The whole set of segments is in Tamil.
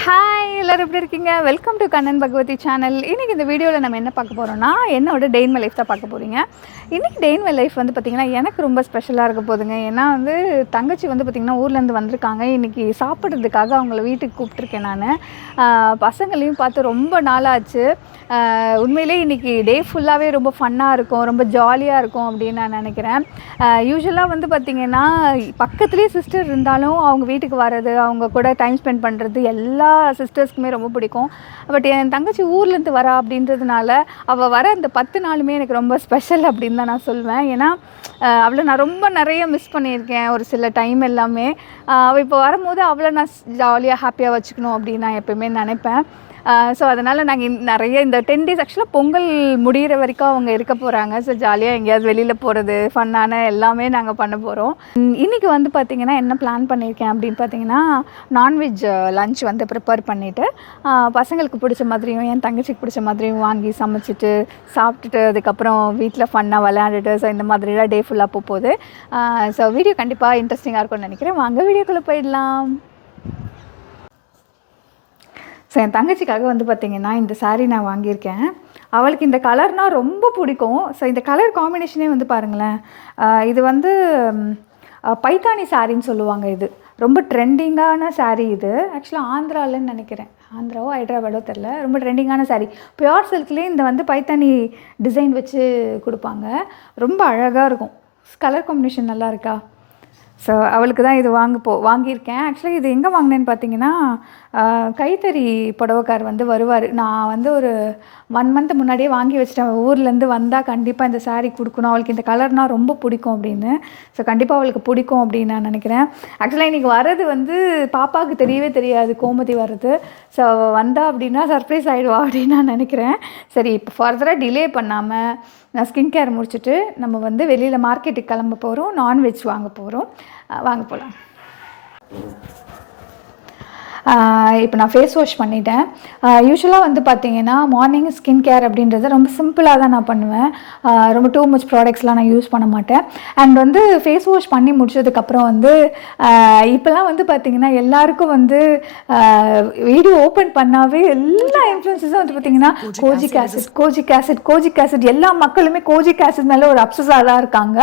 ஹாய் எல்லோரும் எப்படி இருக்கீங்க? Welcome to Kannan Bhagavathi channel. இன்றைக்கி இந்த வீடியோவில் நம்ம என்ன பார்க்க போகிறோம்னா, என்னோட டே இன் மை லைஃப் தான் பார்க்க போகிறீங்க. இன்றைக்கி டே இன் மை லைஃப் வந்து பார்த்திங்கன்னா எனக்கு ரொம்ப ஸ்பெஷலாக இருக்க போகுதுங்க. ஏன்னா வந்து தங்கச்சி வந்து பார்த்திங்கன்னா ஊர்லேருந்து வந்திருக்காங்க. இன்றைக்கி சாப்பிட்றதுக்காக அவங்கள வீட்டுக்கு கூப்பிட்ருக்கேன் நான். பசங்களையும் பார்த்து ரொம்ப நாளாச்சு. உண்மையிலே இன்றைக்கி டே ஃபுல்லாகவே ரொம்ப ஃபன்னாக இருக்கும், ரொம்ப ஜாலியாக இருக்கும் அப்படின்னு நான் நினைக்கிறேன். யூஸ்வலாக வந்து பார்த்திங்கன்னா பக்கத்துலேயே சிஸ்டர் இருந்தாலும் அவங்க வீட்டுக்கு வர்றது, அவங்க கூட டைம் ஸ்பெண்ட் பண்ணுறது எல்லா சிஸ்டர்ஸ்க்குமே ரொம்ப பிடிக்கும். பட் என் தங்கச்சி ஊர்லேருந்து வரா அப்படின்றதுனால அவள் வர அந்த 10 நாளுமே எனக்கு ரொம்ப ஸ்பெஷல் அப்படின்னு தான் நான் சொல்வேன். ஏன்னா அவளை நான் ரொம்ப நிறைய மிஸ் பண்ணியிருக்கேன் ஒரு சில டைம் எல்லாமே. அவள் இப்போ வரும்போது அவளை நான் ஜாலியாக ஹாப்பியாக வச்சுக்கணும் அப்படின்னு நான் எப்போயுமே நினைப்பேன். ஸோ அதனால் நாங்கள் நிறைய இந்த 10 டேஸ் ஆக்சுவலாக பொங்கல் முடிகிற வரைக்கும் அவங்க இருக்க போகிறாங்க. ஸோ ஜாலியாக எங்கேயாவது வெளியில் போகிறது, ஃபன்னான எல்லாமே நாங்கள் பண்ண போகிறோம். இன்றைக்கி வந்து பார்த்திங்கன்னா என்ன பிளான் பண்ணியிருக்கேன் அப்படின்னு பார்த்தீங்கன்னா, நான்வெஜ் லன்ச் வந்து ப்ரிப்பேர் பண்ணிவிட்டு பசங்களுக்கு பிடிச்ச மாதிரியும் என் தங்கச்சிக்கு பிடிச்ச மாதிரியும் வாங்கி சமைச்சிட்டு சாப்பிட்டுட்டு அதுக்கப்புறம் வீட்டில் ஃபன்னாக விளையாண்டுட்டு ஸோ இந்த மாதிரிலாம் டே ஃபுல்லாக போகுது. ஸோ வீடியோ கண்டிப்பாக இன்ட்ரெஸ்டிங்காக இருக்கும்னு நினைக்கிறேன். வாங்க வீடியோக்குள்ளே போயிடலாம். ஸோ என் தங்கச்சிக்காக வந்து பார்த்திங்கன்னா இந்த சாரீ நான் வாங்கியிருக்கேன். அவளுக்கு இந்த கலர்னால் ரொம்ப பிடிக்கும். ஸோ இந்த கலர் காம்பினேஷனே வந்து பாருங்களேன். இது வந்து பைத்தானி சாரின்னு சொல்லுவாங்க. இது ரொம்ப ட்ரெண்டிங்கான சாரீ. இது ஆக்சுவலாக ஆந்திராவில்னு நினைக்கிறேன், ஆந்திராவோ ஹைதராபாடோ தெரில. ரொம்ப ட்ரெண்டிங்கான சாரீ. பியோர் சில்க்லேயே இந்த வந்து பைத்தானி டிசைன் வச்சு கொடுப்பாங்க. ரொம்ப அழகாக இருக்கும். கலர் காம்பினேஷன் நல்லா இருக்கா? ஸோ அவளுக்கு தான் இது வாங்கியிருக்கேன். ஆக்சுவலாக இது எங்கே வாங்கினேன்னு பார்த்தீங்கன்னா, கைத்தறி புடவைக்கார் வந்து வருவார். நான் வந்து ஒரு 1 மந்த் முன்னாடியே வாங்கி வச்சுட்டேன். ஊர்லேருந்து வந்தால் கண்டிப்பாக இந்த சாரீ கொடுக்கணும், அவளுக்கு இந்த கலர்னால் ரொம்ப பிடிக்கும் அப்படின்னு. ஸோ கண்டிப்பாக அவளுக்கு பிடிக்கும் அப்படின்னு நான் நினைக்கிறேன். ஆக்சுவலாக இன்றைக்கி வர்றது வந்து பாப்பாவுக்கு தெரியவே தெரியாது, கோமதி வர்றது. ஸோ வந்தால் அப்படின்னா சர்ப்ரைஸ் ஆகிடுவா அப்படின்னு நான் நினைக்கிறேன். சரி, இப்போ ஃபர்தராக டிலே பண்ணாமல் நான் ஸ்கின் கேர் முடிச்சுட்டு நம்ம வந்து வெளியில் மார்க்கெட்டுக்கு கிளம்ப போகிறோம். நான்வெஜ் வாங்க போகிறோம். வாங்க போகலாம். இப்போ நான் ஃபேஸ் வாஷ் பண்ணிட்டேன். யூஸ்வலாக வந்து பார்த்திங்கன்னா மார்னிங் ஸ்கின் கேர் அப்படின்றத ரொம்ப சிம்பிளாக தான் நான் பண்ணுவேன். ரொம்ப டூ மச் ப்ராடக்ட்ஸ்லாம் நான் யூஸ் பண்ண மாட்டேன். அண்ட் வந்து ஃபேஸ் வாஷ் பண்ணி முடிச்சதுக்கப்புறம் வந்து இப்போலாம் வந்து பார்த்திங்கன்னா எல்லாருக்கும் வந்து வீடியோ ஓப்பன் பண்ணாவே எல்லா இன்ஃப்ளூயன்ஸஸும் வந்து பார்த்திங்கன்னா கோஜிக் ஆசிட் எல்லா மக்களுமே கோஜிக் ஆசிட் மேலே ஒரு அப்சஸாக தான் இருக்காங்க.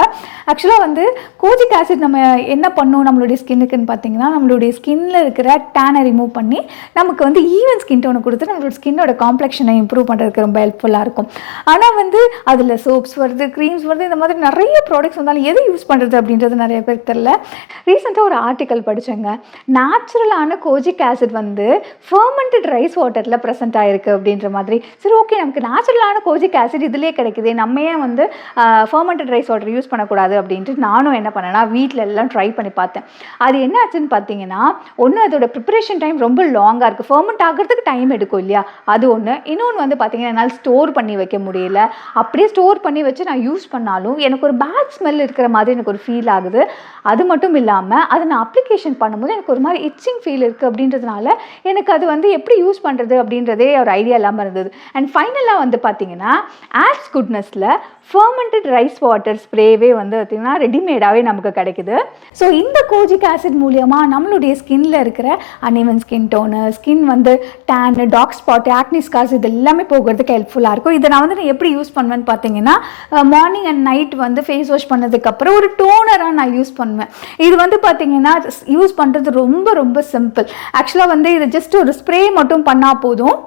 ஆக்சுவலாக வந்து கோஜிக் ஆசிட் நம்ம என்ன பண்ணும் நம்மளுடைய ஸ்கின்னுக்குன்னு பார்த்திங்கன்னா, நம்மளுடைய ஸ்கின்னில் இருக்கிற டேனை ரிமூவ் பண்ணி நமக்கு வந்து ஈவன் ஸ்கின் டோனை கொடுத்து நம்மளோட ஸ்கின்னோட காம்ப்ளெக்ஷனை இம்ப்ரூவ் பண்ணுறதுக்கு ரொம்ப ஹெல்ப்ஃபுல்லாக இருக்கும். ஆனால் வந்து அதில் சோப்ஸ் வருது, க்ரீம்ஸ் வருது, இந்த மாதிரி நிறைய ப்ராடக்ட்ஸ் வந்தாலும் எதை யூஸ் பண்ணுறது அப்படின்றது நிறைய பேர் தெரில. ரீசெண்டாக ஒரு ஆர்டிக்கல் படித்தேங்க. நேச்சுரலான கோஜிக் ஆசிட் வந்து ஃபர்மெண்டட் ரைஸ் வாட்டரில் ப்ரெசென்ட் ஆகிருக்கு அப்படின்ற மாதிரி. சரி, ஓகே, நமக்கு நேச்சுரலான கோஜிக் ஆசிட் இதிலே கிடைக்குது, நம்ம ஏன் வந்து ஃபர்மெண்டட் ரைஸ் வாட்டர் யூஸ் பண்ணக்கூடாது அப்படின்ட்டு நானும் என்ன பண்ணேன்னா வீட்டில் எல்லாம் ட்ரை பண்ணி பார்த்தேன். அது என்ன ஆச்சுன்னு பார்த்தீங்கன்னா, ஒன்று அதோட ப்ரிப்பரேஷன் டைம் ரொம்ப லாங்காக இருக்குது. ஃபர்மெண்ட் ஆகிறதுக்கு டைம் எடுக்கும் இல்லையா, அது ஒன்று. இன்னொன்று வந்து பார்த்திங்கன்னா என்னால் ஸ்டோர் பண்ணி வைக்க முடியல. அப்படியே ஸ்டோர் பண்ணி வச்சு நான் யூஸ் பண்ணாலும் எனக்கு ஒரு பேட் ஸ்மெல் இருக்கிற மாதிரி எனக்கு ஒரு ஃபீல் ஆகுது. அது மட்டும் இல்லாமல் அதை நான் அப்ளிகேஷன் பண்ணும்போது எனக்கு ஒரு மாதிரி இச்சிங் ஃபீல் இருக்குது. அப்படின்றதுனால எனக்கு அது வந்து எப்படி யூஸ் பண்ணுறது அப்படின்றதே ஒரு ஐடியா இல்லாமல் இருந்தது. அண்ட் ஃபைனலாக வந்து பார்த்திங்கன்னா ஆட்ஸ் குட்னஸில் ஃபர்மெண்டட் ரைஸ் வாட்டர் ஸ்ப்ரேவே வந்து பார்த்திங்கன்னா ரெடிமேடாகவே நமக்கு கிடைக்குது. ஸோ இந்த கோஜிக் ஆசிட் மூலியமாக நம்மளுடைய ஸ்கின்னில் இருக்கிற அன்இவன் ஸ்கின் டோனு, ஸ்கின் வந்து டேனு, டார்க் ஸ்பாட்டு, ஆக்னி ஸ்கார்ஸ் இது எல்லாமே போகிறதுக்கு ஹெல்ப்ஃபுல்லாக இருக்கும். இதை நான் வந்து எப்படி யூஸ் பண்ணுவேன்னு பார்த்தீங்கன்னா, மார்னிங் அண்ட் நைட் வந்து ஃபேஸ் வாஷ் பண்ணதுக்கப்புறம் ஒரு டோனராக நான் யூஸ் பண்ணுவேன். இது வந்து பார்த்திங்கன்னா யூஸ் பண்ணுறது ரொம்ப ரொம்ப சிம்பிள். ஆக்சுவலாக வந்து இது ஜஸ்ட் ஒரு ஸ்ப்ரே மட்டும் பண்ணால் போதும்.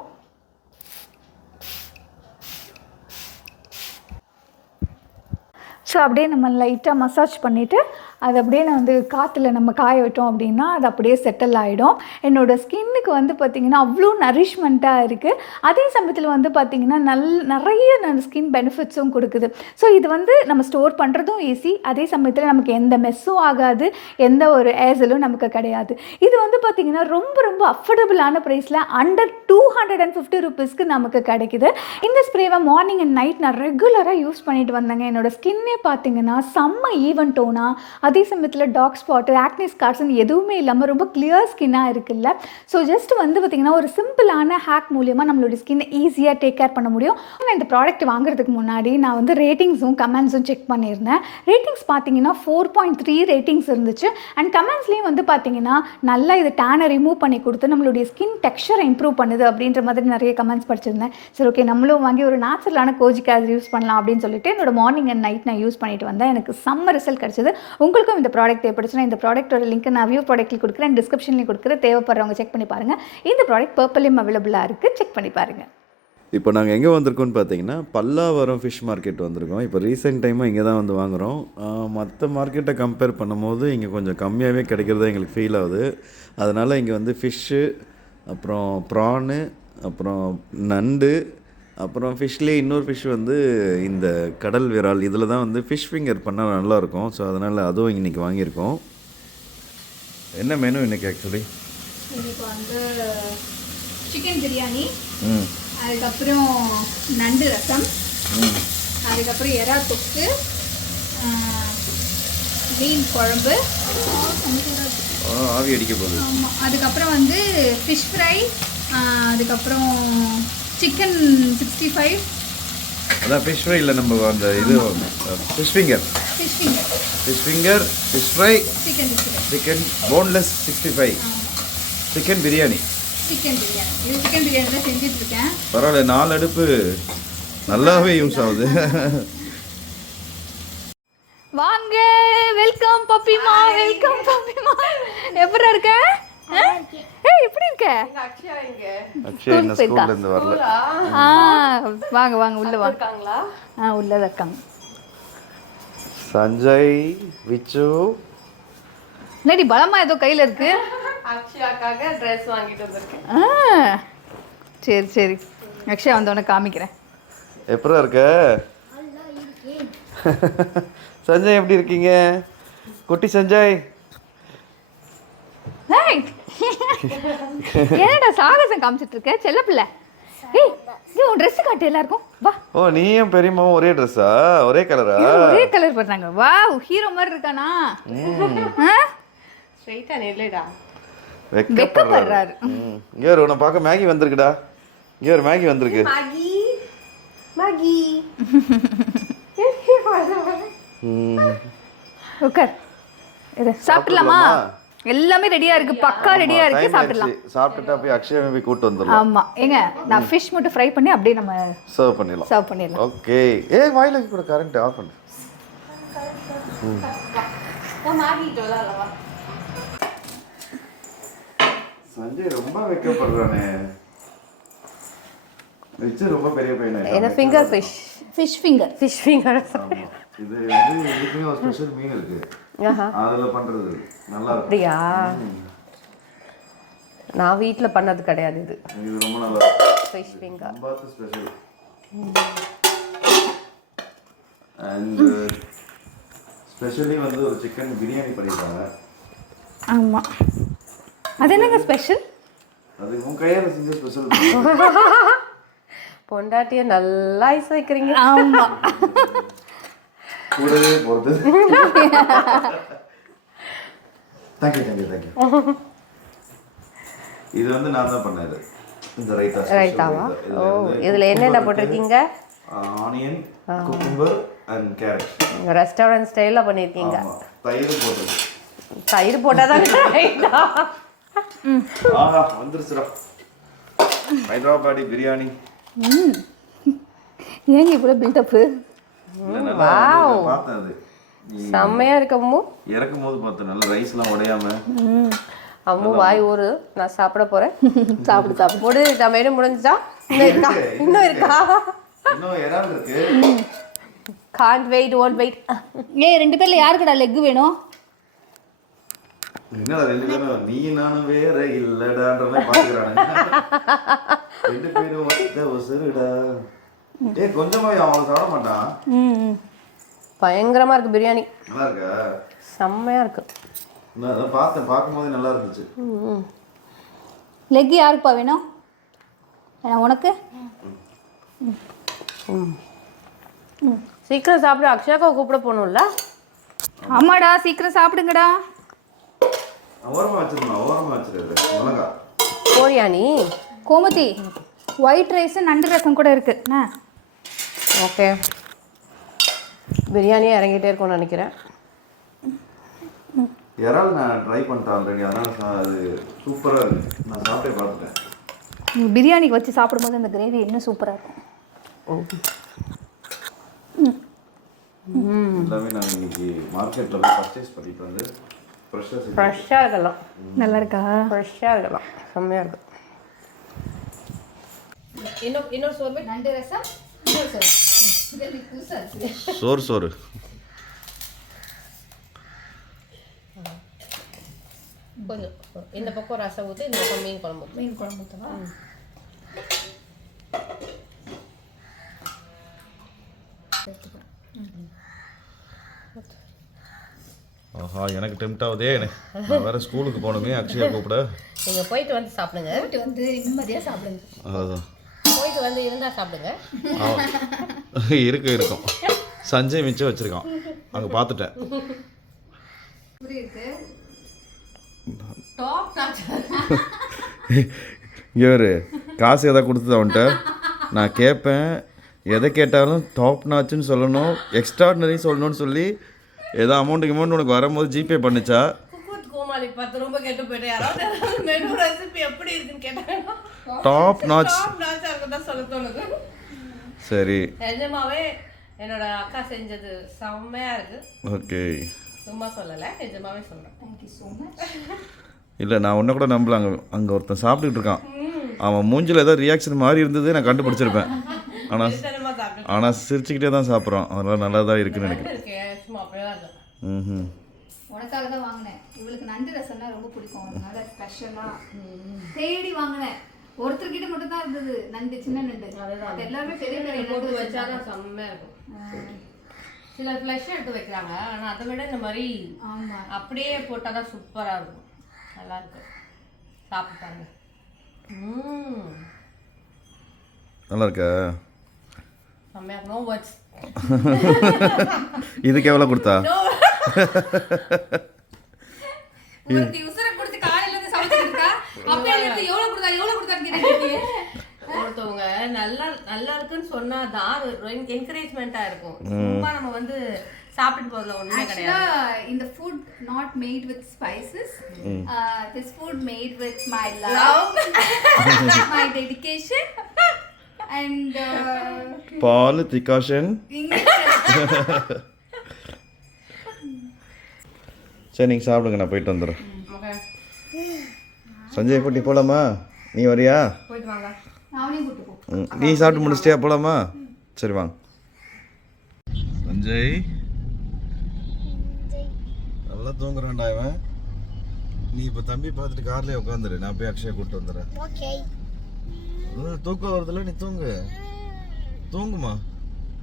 ஸோ அப்படியே நம்ம லைட்டாக மசாஜ் பண்ணிவிட்டு அது அப்படியே நான் வந்து காற்றுல நம்ம காய விட்டோம் அப்படின்னா அது அப்படியே செட்டில் ஆகிடும். என்னோடய ஸ்கின்னுக்கு வந்து பார்த்திங்கன்னா அவ்வளோ நரிஷ்மெண்ட்டாக இருக்குது. அதே சமயத்தில் வந்து பார்த்திங்கன்னா நிறைய ஸ்கின் பெனிஃபிட்ஸும் கொடுக்குது. ஸோ இது வந்து நம்ம ஸ்டோர் பண்ணுறதும் ஈஸி, அதே சமயத்தில் நமக்கு எந்த மெஸ்ஸும் ஆகாது, எந்த ஒரு ஏசலும் நமக்கு கிடையாது. இது வந்து பார்த்திங்கன்னா ரொம்ப ரொம்ப அஃபோர்டபுளான ப்ரைஸில் அண்டர் 250 ருபீஸ்க்கு நமக்கு கிடைக்குது. இந்த ஸ்ப்ரேவை மார்னிங் அண்ட் நைட் நான் ரெகுலராக யூஸ் பண்ணிட்டு வந்தேங்க. என்னோடய ஸ்கின்னே பார்த்திங்கன்னா செம்ம ஈவன் டோனாக, அதே சமயத்தில் டார்க் ஸ்பாட்டு, ஆக்னி ஸ்கார்ஸ்ன்னு எதுவுமே இல்லாமல் ரொம்ப கிளியர் ஸ்கின்னாக இருக்குல்ல. ஸோ ஜஸ்ட் வந்து பார்த்திங்கன்னா ஒரு சிம்பிளான ஹேக் மூலியமாக நம்மளோட ஸ்கின்னை ஈஸியாக டேக் கேர் பண்ண முடியும். நான் இந்த ப்ராடக்ட் வாங்குறதுக்கு முன்னாடி நான் வந்து ரேட்டிங்ஸும் கமெண்ட்ஸும் செக் பண்ணியிருந்தேன். ரேட்டிங்ஸ் பார்த்தீங்கன்னா 4.3 ரேட்டிங்ஸ் இருந்துச்சு. அண்ட் கமெண்ட்ஸ்லேயும் வந்து பார்த்தீங்கன்னா நல்லா இது டேனை ரிமூவ் பண்ணி கொடுத்து நம்மளுடைய ஸ்கின் டெக்ஸ்சரை இம்ப்ரூவ் பண்ணுது அப்படின்ற மாதிரி நிறைய கமெண்ட்ஸ் படிச்சிருந்தேன். சரி, ஓகே, நம்மளும் வாங்கி ஒரு நேச்சுரலான கோஜிக் ஆசிட் யூஸ் பண்ணலாம் அப்படின்னு சொல்லிட்டு என்னோட மார்னிங் அண்ட் நைட் நான் யூஸ் பண்ணிட்டு வந்தேன். எனக்கு செம்ம ரிசல்ட் கிடச்சிது. உங்களுக்கும் இந்த ப்ராடக்ட் தேவைப்படுச்சுன்னா இந்த ப்ராடக்ட்டோட லிங்க் நான் வியூ ப்ராடக்ட்டில் கொடுக்குறேன், டிஸ்கிரிப்ஷன்லேயும் கொடுக்குறேன். தேவைப்படுறவங்க செக் பண்ணி பாருங்கள். இந்த ப்ராடக்ட் பர்பிளையும் அவைலபிளாக இருக்குது, செக் பண்ணி பாருங்கள். இப்போ நாங்கள் எங்கே வந்திருக்கோம்னு பார்த்தீங்கன்னா பல்லாவரம் ஃபிஷ் மார்க்கெட் வந்திருக்கோம். இப்போ ரீசெண்ட் டைமாக இங்கே தான் வந்து வாங்குகிறோம். மற்ற மார்க்கெட்டை கம்பேர் பண்ணும்போது இங்கே கொஞ்சம் கம்மியாகவே கிடைக்கிறதா எங்களுக்கு ஃபீல் ஆகுது. அதனால் இங்கே வந்து ஃபிஷ்ஷு, அப்புறம் ப்ரானு, அப்புறம் நண்டு, அப்புறம் ஃபிஷ்லேயே இன்னொரு ஃபிஷ் வந்து இந்த கடல் விரால், இதில் தான் வந்து ஃபிஷ் ஃபிங்கர் பண்ணால் நல்லாயிருக்கும். ஸோ அதனால் அதுவும் இன்றைக்கி வாங்கியிருக்கோம். என்ன மெனு இன்றைக்கி ஆக்சுவலி? இப்போ வந்து சிக்கன் பிரியாணி, அதுக்கப்புறம் நண்டு ரசம், அதுக்கப்புறம் எறா தொக்கு, மீன் குழம்பு, ஆவி அடிக்க போகுது. ஆமாம், அதுக்கப்புறம் வந்து ஃபிஷ் ஃப்ரை, அதுக்கப்புறம் சிக்கன் 65. அதான் ஃபிஷ் ஃப்ரை இல்லை, நம்ம அந்த இது fish finger, fish fry, chicken boneless 65, chicken biryani. இது சிக்கன் பிரியாணி தான் செஞ்சுட்ருக்கேன். பரவாயில்ல, 4 அடுப்பு நல்லாவே யூஸ் ஆகுது. வாங்க, வெல்கம் பப்பிமா, வெல்கம் பப்பிமா. எப்படி இருக்க? எப்படி இருக்க? அக்ஷயா இந்த ஸ்கூல்ல இருந்து வரல. வாங்க வாங்க உள்ள வாங்க. உள்ளத இருக்காங்க. சஞ்சய், விச்சு. நடி பலமா ஏதோ கையில இருக்கு. அக்ஷயாக்காக ட்ரெஸ் வாங்கிட்டு வந்திருக்கேன். சரி சரி, அக்ஷயா வந்தவொடனே காமிக்கிறேன். எப்படா இருக்க? சஞ்சய் எப்படி இருக்கீங்க? குட்டி சஞ்சய். என்னடா சாகசம் காமிச்சிட்டு இருக்க செல்ல பிள்ளை? ஏய், நீ உன் ட்ரெஸ் காட்டு எல்லாருக்கும். வா. ஓ, நீயும் பெரியம்மாவும் ஒரே ட்ரெஸ்ஸா? ஒரே கலரா? ஒரே கலர் போடுறாங்க. வாவ், ஹீரோ மாதிரி இருக்கானா? ஸ்ட்ரைட்டா நில்லுடா. வெக்கப்படுறாரு. இங்க ஒரு உன்னை பார்க்க மேகி வந்திருக்குடா. இங்க ஒரு மேகி வந்திருக்கு. Maggi Maggi. உட்கார். இது சாப்பிடலாமா? எல்லாமே ரெடியா இருக்கு, பக்கா ரெடியா இருக்கு, சாப்பிடலாம். சாப்பிட்டுட்டு போய் அக்ஷயா போய் கூட்டி வந்துடலாம். ஆமா, ஏங்க நான் ஃபிஷ் மட்டும் ஃப்ரை பண்ணி அப்படியே நம்ம சர்வ் பண்ணிடலாம். ஓகே. வாயில கூட கரண்ட் ஆஃப் பண்ணு. மேகி டோலாலவா. சஞ்சய் ரொம்ப வெக்கப்படுறானே. விச்சு ரொம்ப பெரிய பையனா. என்ன ஃபிங்கர் ஃபிஷ் ஃபிங்கர். இது வந்து இதுக்குமே ஒரு ஸ்பெஷல் மீன் இருக்கு. அதுல பண்றது நல்லா இருக்கு. அப்படியா? நான் வீட்ல பண்ணது கிடையாது. இது ரொம்ப நல்லா இருக்கு. ஃபிஷ் ஃபிங்கர் ரொம்ப ஸ்பெஷல். அண்ட் ஸ்பெஷலி வந்து ஒரு சிக்கன் பிரியாணி பண்ணிருக்காங்க. ஆமா, அது என்னங்க ஸ்பெஷல்? அது உன் கையால செஞ்ச ஸ்பெஷல். பொண்டாட்டியை நல்லா ஐஸ் வைக்கிறீங்க. ஆமா, கூடவே போறது. தேங்க்யூ. இது வந்து நான் தான் பண்ணது. இந்த ரைத்தாவா? ஓ, இதுல என்னென்ன போட்டிருக்கீங்க? Onion, cucumber and carrot. Restaurant ஸ்டைல்ல பண்ணிருக்கீங்க. தயிர் போட்டாதான் ரைத்தா. ஆஹா, வந்துருச்சுடா ஹைதராபாடி பிரியாணி. ஏங்க இவ்வளவு பில்டப்? வாவ், செம்மையா இருக்கு அம்மு. இறக்கும் போது பார்த்தேன், நல்ல ரைஸ்லாம் உடையாம. அம்மு வாய் ஊரு, நான் சாப்பிட போறேன். சாப்பிடு. முடிஞ்சுட்டா? மேலும் முடிஞ்சுட்டா? இன்னும் இருக்கா? இன்னும் இறால் இருக்கு. can't wait, won't wait. ஏய், ரெண்டு பேர்ல யாருக்குடா லெக் வேணும்? என்னடா ரெண்டு பேரும் நீ நானும் வேற இல்லடான்ற மாதிரி பாத்துக்கறானே. ரெண்டு பேரும் ஒத்த ஒசருடா. ஏய், கொஞ்சமா அவன் சாப்பிட மாட்டான். பயங்கரமா இருக்கு பிரியாணி. நல்லா இருக்கா? செம்மையா இருக்கு. நான் அத பார்த்தேன், பாக்கும்போது நல்லா இருந்துச்சு. லெக் யாருக்குப்பா வேணும்? உனக்கு? சீக்கிரம் சாப்பிட அக்ஷயாவை கூப்பிட போகணும்ல. ஆமாடா சீக்கிரம் சாப்பிடுங்கடா. ஓரமாக வச்சிருது மிளகா. போறியா நீ? கோமதி ஒயிட் ரைஸ் நண்டு ரசம் கூட இருக்கு. ஓகே, பிரியாணியே இறங்கிட்டே இருக்கும்னு நினைக்கிறேன். இறால் நான் ட்ரை பண்ணிட்டேன் ஆல்ரெடி, அதனால் அது சூப்பராக இருக்குது. நான் சாப்பிட்டே பார்த்துட்டேன். பிரியாணிக்கு வச்சு சாப்பிடும்போது அந்த கிரேவி இன்னும் சூப்பராக இருக்கும். எல்லாமே நான் இன்னைக்கு மார்க்கெட்டில் போய் பர்ச்சேஸ் பண்ணிட்டு வந்து ஃப்ரெஷ்ஷாக இருக்கலாம். நல்லா இருக்கா? ஃப்ரெஷ்ஷாக இருக்கலாம், செம்மையாக இருக்கும். இன்னொரு சோறு நண்டு ரசம், சோறு கொஞ்சம் இந்த பக்கம் ரசம் ஊற்றி இந்த பக்கம் மீன் குழம்பு ஊற்றவா? ஆஹா, எனக்கு டெம்ட் ஆகுதே. நான் வேறு ஸ்கூலுக்கு போகணுமே, அக்ஷயா கூப்பிட. நீங்கள் போயிட்டு வந்து சாப்பிடுங்க. போயிட்டு வந்து நிம்மதியாக சாப்பிடுங்க. அதுதான், போயிட்டு வந்து இருந்தால் சாப்பிடுங்க. இருக்கும். சஞ்சய் மிச்சம் வச்சுருக்கான், அங்கே பார்த்துட்டேன். இவர் காசு எதாவது கொடுத்தது அவன்கிட்ட. நான் கேட்பேன், எதை கேட்டாலும் டாப் நாச்சுன்னு சொல்லணும், எக்ஸ்ட்ராடினரி சொல்லணும்னு சொல்லி ஏதோ அமௌண்ட் உனக்கு வரும்போது ஜிபே பண்ணிச்சா? கோமாளி 10 ரூபா கேட்டு போயிட்டு யாராவது மெனு ரெசிபி எப்படி இருக்குன்னு கேட்டாங்க. டாப் நாச் தான் சொல்ல தோணுது. சரி, நிஜமாவே என்னோட அக்கா செஞ்சது செம்மையா இருக்கு. ஓகே, சும்மா சொல்லலை, நிஜமாவே சொல்றேன். Thank you so much. இல்லை, நான் ஒன்றை கூட நம்பல. அங்கே ஒருத்தன் சாப்பிட்டுட்டு இருக்கான், அவன் மூஞ்சில் ஏதோ ரியாக்ஷன் மாதிரி இருந்தது, நான் கண்டுபிடிச்சிருப்பேன். ஆனால் சிரிச்சுக்கிட்டே தான் சாப்பிட்றான், அதனால் நல்லா தான் இருக்குன்னு நினைக்கிறேன். சும்மா அப்படியே தான் இருக்கு. ம், உனக்காக தான் வாங்கினேன். இவளுக்கு நண்டு ரசம்னா ரொம்ப பிடிக்கும், அதனால ஸ்பெஷலாக தேடி வாங்கினேன். ஒருத்தர்கிட்ட மட்டும் தான் இருந்தது நண்டு, சின்ன நண்டு. அது எல்லாருமே பெரிய பெரிய போட்டு வச்சாதான் செம்மையா இருக்கும். சில ஃப்ளஷ் எடுத்து வைக்கிறாங்க, ஆனால் அதை விட இந்த மாதிரி அப்படியே போட்டால் தான் சூப்பராக இருக்கும். நல்லா இருக்கு, சாப்பிட்டாங்க. நல்லா இருக்கா? செம்மையா இருக்கு. No words. இதுக்கு எவ்வளோ கொடுத்தா? உசுரை கொடுத்து காலையில இருந்து சமைச்சிட்டு இருக்கா. அப்பவே எவ்வளவு கொடுத்தான்னு கேட்டீங்க. ஒருத்தவங்க நல்லா இருக்குன்னு சொன்னாதான் என்கரேஜ்மெண்டா இருக்கும். சும்மா நம்ம வந்து சாப்பிட்டு போறதுல ஒண்ணுமே கிடையாது. இந்த food not made with spices. This food made with my love, my dedication and பால் திகாஷன். சரி, நீங்கள் சாப்பிடுங்க, நான் போயிட்டு வந்துடுறேன். சஞ்சய் குட்டி போகலாமா? நீ வரியா? போயிட்டு வாங்க. நாளையும் கூட்டு போ. நீ சாப்பிட்டு முடிச்சிட்டியா? போகலாமா? சரி வாங்க. சஞ்சய் நல்லா தூங்குறான்டா இவன். நீ இப்போ தம்பி பார்த்துட்டு கார்லேயே உட்காந்துரு, நான் போய் அக்ஷயா கூப்பிட்டு வந்துடுறேன். தூக்கம் வருதுல, நீ தூங்குமா.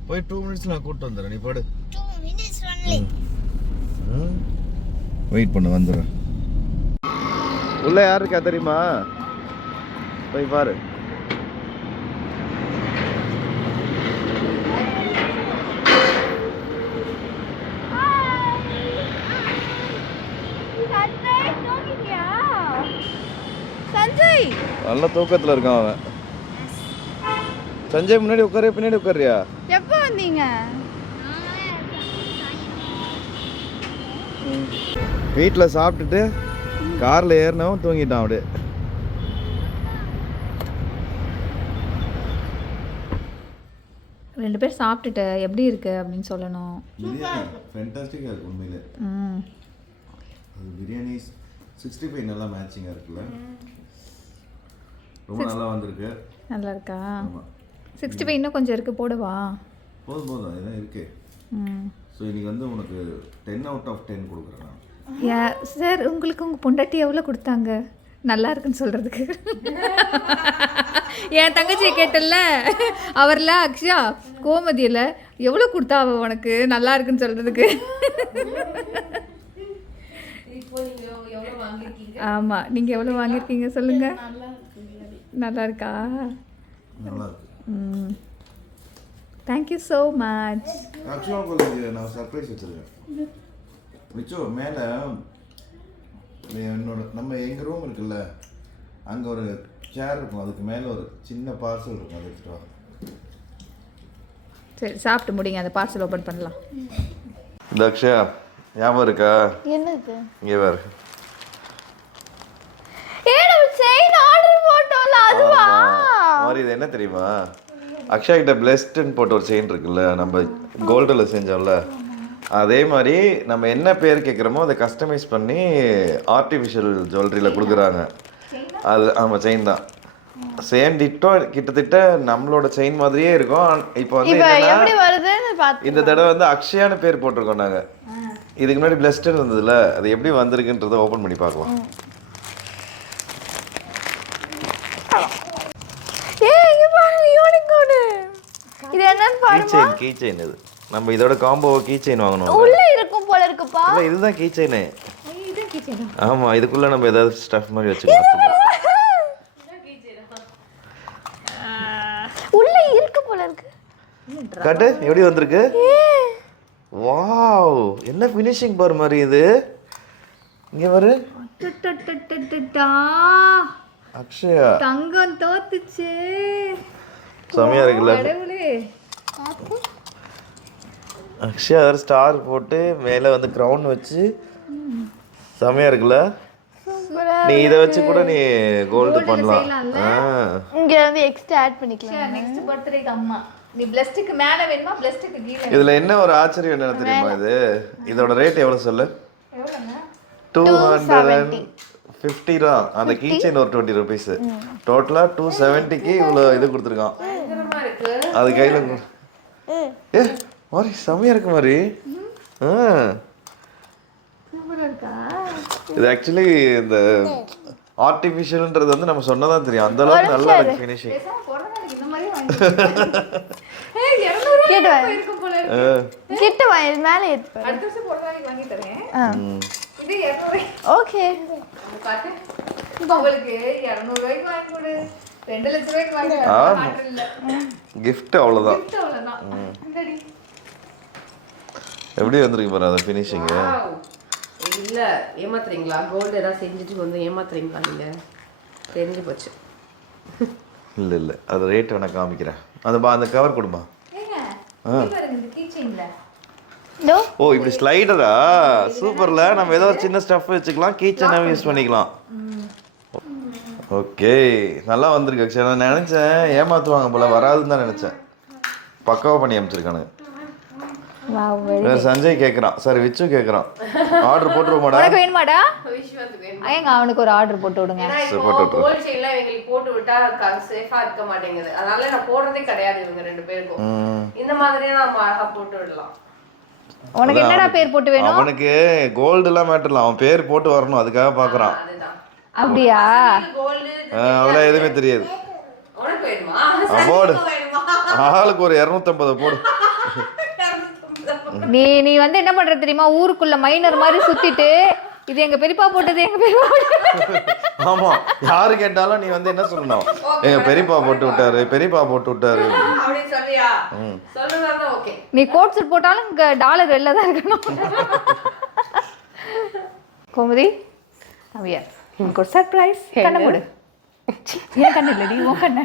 போய் 2 மினிட்ஸ் நான் கூப்பிட்டு வந்துடுறேன், நீ படு. வெயிட் பண்ண வந்துடுறேன். உள்ள யார் இருக்கா தெரியுமா? போய் பாரு. சஞ்சய் நல்ல தூக்கத்தில் இருக்கான் அவன். சஞ்சய் முன்னாடி உட்காரு, பின்னாடி உட்காரியா? எப்போ வந்தீங்க? வீட்டில் சாப்பிட்டுட்டு காரில் ஏறினவன் தூங்கிட்டான் அப்படியே. ரெண்டு பேர் சாப்பிட்டுட்டு எப்படி இருக்கு அப்படின்னு சொல்லணும். பிரியாணி ஃபேண்டாஸ்டிக்காக இருக்கு உண்மையிலே. அது பிரியாணி 65 நல்லா மேட்சிங்காக இருக்குல்ல, ரொம்ப நல்லா வந்திருக்கு. நல்லா இருக்கா? 65 இன்னும் கொஞ்சம் இருக்கு, போடுவா? போதும் இதான் இருக்கு. ஸோ இன்னைக்கு வந்து உனக்கு 10 out of 10 கொடுக்குறேன். சார், உங்களுக்கு உங்கள் பொண்டாட்டி எவ்வளோ கொடுத்தாங்க நல்லா இருக்குன்னு சொல்கிறதுக்கு? என் தங்கச்சியை கேட்டல, அவர்ல அக்ஷயா கோமதியில் எவ்வளோ கொடுத்தா அவள் உனக்கு நல்லா இருக்குன்னு சொல்கிறதுக்கு? ஆமாம், நீங்கள் எவ்வளோ வாங்கியிருக்கீங்க சொல்லுங்கள். நல்லா இருக்கா? நல்லா இருக்கு. Thank you so much. ஆக்சுவலாக உங்களுக்கு நான் சர்ப்ரைஸ் வச்சுருக்கேன். விச்சு மேலே என்னோட நம்ம எங்கள் ரூம் இருக்குல்ல அங்கே ஒரு சேர் இருக்கும், அதுக்கு மேலே ஒரு சின்ன பார்சல் இருக்கும், அதை எடுத்துகிட்டு வா. சரி சாப்பிட்டு முடிங்க, அந்த பார்சல் ஓப்பன் பண்ணலாம். தக்ஷா ஞாபகம் இருக்கா? என்னது? இங்கே வேறு செயின் ஆர்டர் போட்டோம்ல அதுவா? மாதிரி இது என்ன தெரியுமா, அக்ஷயா கிட்ட பிளெஸ்ட்னு போட்ட ஒரு செயின் இருக்குல்ல, நம்ம கோல்டில் செஞ்சோம்ல, அதே மாதிரி நம்ம என்ன பேர் கேட்குறோமோ அதை கஸ்டமைஸ் பண்ணி ஆர்டிஃபிஷியல் ஜுவல்லரியில் கொடுக்குறாங்க. அது ஆமாம் செயின் தான், சேம் டிட்டோ கிட்டத்தட்ட நம்மளோட செயின் மாதிரியே இருக்கும். இப்போ வந்து எப்படி வருதுன்னு பார்த்து இந்த தடவை வந்து அக்ஷயான்னு பேர் போட்டிருக்கோம் நாங்கள். இதுக்கு முன்னாடி பிளஸ்டர் இருந்ததுல, அது எப்படி வந்திருக்குன்றதை ஓப்பன் பண்ணி பார்க்கலாம். இது என்னன்னு பாருமா. கீ செயின் இது. நம்ம இதோட காம்போ கீ செயின் வாங்கணும். உள்ள இருக்கும் போல இருக்குப்பா. இல்ல இதுதான் கீ செயின். ஆமா, இதுக்குள்ள நம்ம ஏதாவது ஸ்டஃப் மாதிரி வச்சுக்கலாம். உள்ள இருக்கு போல இருக்கு. காட்டு எப்படி வந்திருக்கு. வாவ், என்ன ஃபினிஷிங் பார் மாதிரி இது. இங்க பாரு. அக்ஷயா தங்கம் தோத்துச்சு. செமையா இருக்குல்ல. அக்ஷயா ஒரு ஸ்டார் போட்டு மேலே வந்து கிரவுன் வச்சு செமையா இருக்குல்ல. நீ இதை வச்சு கூட நீ கோல்டு பண்ணலாம். இங்க வந்து எக்ஸ்ட்ரா ஆட் பண்ணிக்கலாம். நெக்ஸ்ட் பர்த்டேக்கு அம்மா நீ பிளஸ்டுக்கு மேல வேணுமா பிளஸ்டுக்கு கீழ? இதுல என்ன ஒரு ஆச்சரியம் என்ன தெரியுமா, இது இதோட ரேட் எவ்வளவு சொல்லு? எவ்வளவுங்க? 250 தான். அந்த கீ செயின் ஒரு 20 rupees. டோட்டலா 270க்கு இவ்வளவு இது கொடுத்துருக்கான். அது கையில ஏ மாதிரி செமையா இருக்கு மாதிரி. இது ஆக்சுவலி இந்த ஆர்டிஃபிஷியல்ன்றது வந்து நம்ம சொன்னதான் தெரியும், அந்த அளவுக்கு நல்லா இருக்கு ஃபினிஷிங். கிட்ட வா, இது மேல ஏத்து. அடுத்த வருஷம் போறதால வாங்கி தரேன். இது 200. ஓகே. காட்டு. உங்களுக்கு 200 ரூபாய்க்கு வாங்கி கொடு. 2 லட்சம் ரூபாய்க்கு வாங்கி காட்டுறல. gift அவ்வளவுதான். gift அவ்வளவுதான். இந்தடி. எப்படி வந்திருக்கு பாரு அந்த ஃபினிஷிங். இல்ல ஏமாத்துறீங்களா? கோல்டு ஏதாவது செஞ்சுட்டு வந்து ஏமாத்துறீங்களா நீங்க? தெரிஞ்சு போச்சு. இல்ல இல்ல, அது ரேட் வேணா காமிக்கிறேன். அந்த கவர் கொடுமா. ஏங்க இது இந்த கீ செயின்ல. ஓ இப்படி ஸ்லைடரா, சூப்பர்ல. நம்ம ஏதோ ஒரு சின்ன ஸ்டஃப் வச்சுக்கலாம், கீ செயினாவும் யூஸ் பண்ணிக்கலாம். ஓகே, நல்லா வந்திருக்கு அக்ஷயா. நான் நினைச்சேன் ஏமாத்துவாங்க போல, வராதுன்னு தான் நினைச்சேன். பக்காவா பண்ணி அமைச்சிருக்கானுங்க. வேற சஞ்சய் கேக்குறான், சார் விச்சு கேக்குறான், ஆர்டர் போட்டுருவோமாடா? உனக்கு வேணுமாடா? விஷ்வாத்துக்கு வேணும். ஏங்க அவனுக்கு ஒரு ஆர்டர் போட்டு விடுங்க. ஏன்னா இப்போ கோல்ட் செயின்ல எங்களுக்கு போட்டு விட்டா சேஃபா இருக்க மாட்டேங்குது, அதனால நான் போடுறதே கிடையாது இவங்க ரெண்டு பேருக்கும். இந்த மாதிரியே நம்ம அழகா போட்டு விடலாம். உனக்கு என்னடா பேர் போட்டு வேணும்? அவனுக்கு கோல்டு எல்லாம் மேட்டர்ல, அவன் பேர் போட்டு வரணும், அதுக்காக பாக்குறான். அதுதான். அப்படியா? கோல்டு அவ்வளோ எதுவுமே தெரியாது. உனக்கு வேணுமா? போடு, வேணுமா? ஆளுக்கு ஒரு 250 போடு. நீ வந்து என்ன பண்ற தெரியுமா, ஊருக்குள்ள மைனர் மாதிரி சுத்திட்டு இது எங்க பெரியப்பா போட்டது, எங்க பெரியப்பா போட்டது. ஆமா, யாரு கேட்டாலும் நீ வந்து என்ன சொல்லணும், எங்க பெரியப்பா போட்டு விட்டாரு, பெரியப்பா போட்டு விட்டாரு அப்படி சொல்றியா? சொல்றதா ஓகே. நீ கோட் சூட் போட்டாலும் இங்க டாலர் வெளில தான் இருக்கணும். கோமதி அவியா உனக்கு ஒரு சர்ப்ரைஸ். கண்ணை மூடு. ஏன் கண்ணு இல்லடி, உன் கண்ணு.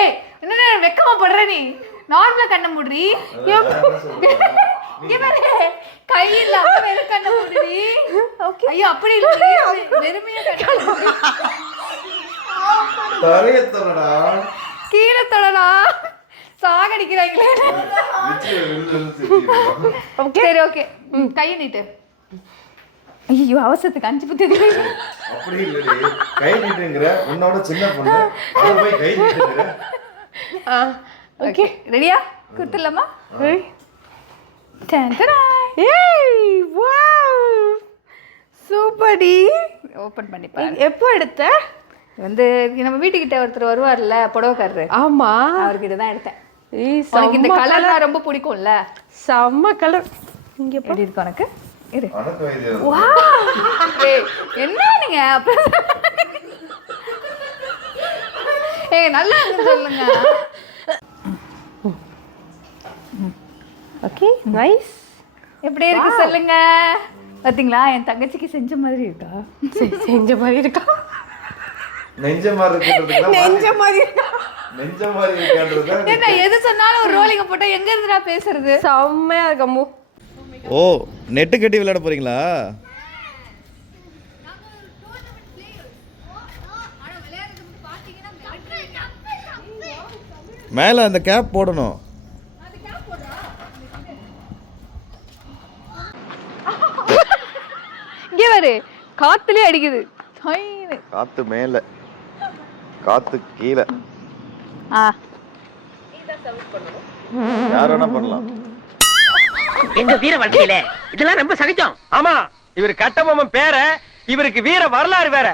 ஏய் என்ன வெக்கமா படுற நீ? நார்மலா கண்ணை மூடுறி. கை இல்லாம வெறும் கண்ணை மூடுறி. ஐயோ அப்படி இல்லை, வெறுமையா கண்ணை மூடு. கீழே தொடலாம், சாகடிக்கிறாங்களே. சரி ஓகே, கையை நீட்டு. ஐயோ அவசரத்துக்கு 5 புத்தி. அப்படி இல்லடி, கை நீட்டுங்கற உன்னோட சின்ன பொண்ணு, அது போய் கை நீட்டுங்கற. ஓகே ரெடியா? குத்துலமா? ஏய் வாவ் சூப்பர் டி. ஓபன் பண்ணி பாரு. எப்போ எடுத்த? வந்து நம்ம வீட்டுக்கிட்ட ஒருத்தர் வருவார்ல புடவைக்காரரு, ஆமா அவர்கிட்ட தான் எடுத்தேன். உனக்கு இந்த கலர்லாம் ரொம்ப பிடிக்கும்ல? செம்ம கலர். இங்க எப்படி இருக்கு உனக்கு? இரு. அடக்கு வைத்தியா. வாவ் ஏய் என்ன நீங்க ஏய் நல்லா இருக்கு சொல்லுங்க. Okay nice. எப்படி இருக்கு சொல்லுங்க. பாத்தீங்களா என் தங்கச்சிக்கு செஞ்ச மாதிரி இருக்கா? செஞ்ச மாதிரி இருக்கா? நெஞ்ச மாதிரி இருக்குன்றதுக்கு நெஞ்ச மாதிரி இருக்கா? நெஞ்ச மாதிரி இருக்கான்றது என்ன எது சொன்னாலும் ஒரு ரோலிங்க போட்டா எங்க இருந்துடா பேசுறது? செம்மையா இருக்கம்மு. ஓ நெட்டு கட்டி விளையாட போறீங்களா? மேலே அந்த கேப் போடணும். இங்கே பாரு காத்துலயே அடிக்குது. காத்து மேல காத்து கீழே யார் வேணா பண்ணலாம். எங்க வீர வாழ்க்கையில இதெல்லாம் ரொம்ப சகஜம். ஆமா, இவர் கட்டபொம்மன் பேர, இவருக்கு வீர வரலாறு வேற.